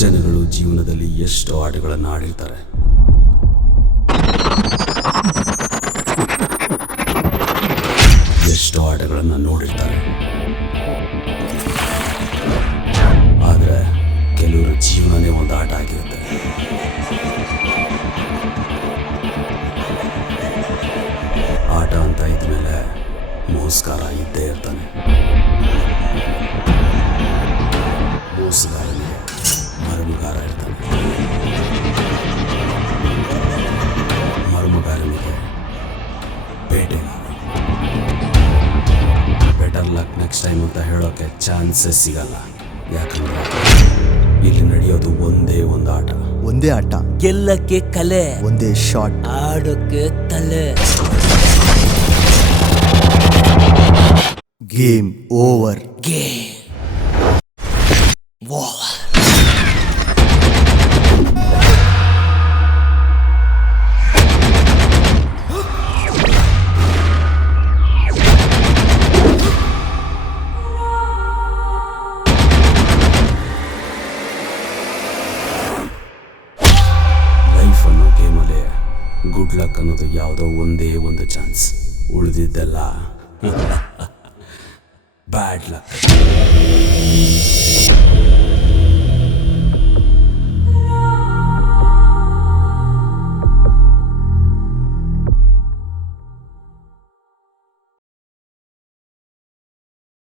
ಜನಗಳು ಜೀವನದಲ್ಲಿ ಎಷ್ಟೋ ಆಟಗಳನ್ನು ಆಡಿರ್ತಾರೆ. ಎಷ್ಟೋ ಆಟಗಳನ್ನು ನೋಡಿರ್ತಾರೆ. ಆದರೆ ಕೆಲವರು ಜೀವನನೇ ಒಂದು ಆಟ ಆಗಿರುತ್ತೆ. ಆಟ ಅಂತ ಇದ್ಮೇಲೆ ಮೋಸಗಾರ ಇದ್ದೇ ಇರ್ತಾನೆ. ಮೋಸಗಾರನಿಗೆ ಮರಮಗಾರ ಇರ್ತಾನೆ. ಮರಮಗಾರನಿಗೆ ಬೇಟೆಗಾರ. ಬೆಟರ್ ಲಕ್ ನೆಕ್ಸ್ಟ್ ಟೈಮ್ ಅಂತ ಹೇಳೋಕೆ ಚಾನ್ಸಸ್ ಸಿಗಲ್ಲ. ಯಾಕಂದ್ರೆ ಇಲ್ಲಿ ನಡೆಯೋದು ಒಂದೇ ಒಂದು ಆಟ. ಒಂದೇ ಆಟ, ಗೆಲ್ಲಕ್ಕೆ ಕಲೆ, ಒಂದೇ ಶಾಟ್, ಆಡೋಕೆ ತಲೆ. Game over. Game over. Life ಅನ್ನೋ ಗೇಮಲ್ಲಿ ಗುಡ್ ಲಕ್ ಅನ್ನೋದು ಯಾವುದೋ ಒಂದೇ ಒಂದು ಚಾನ್ಸ್. ಉಳಿದಿದ್ದೆಲ್ಲ bad luck.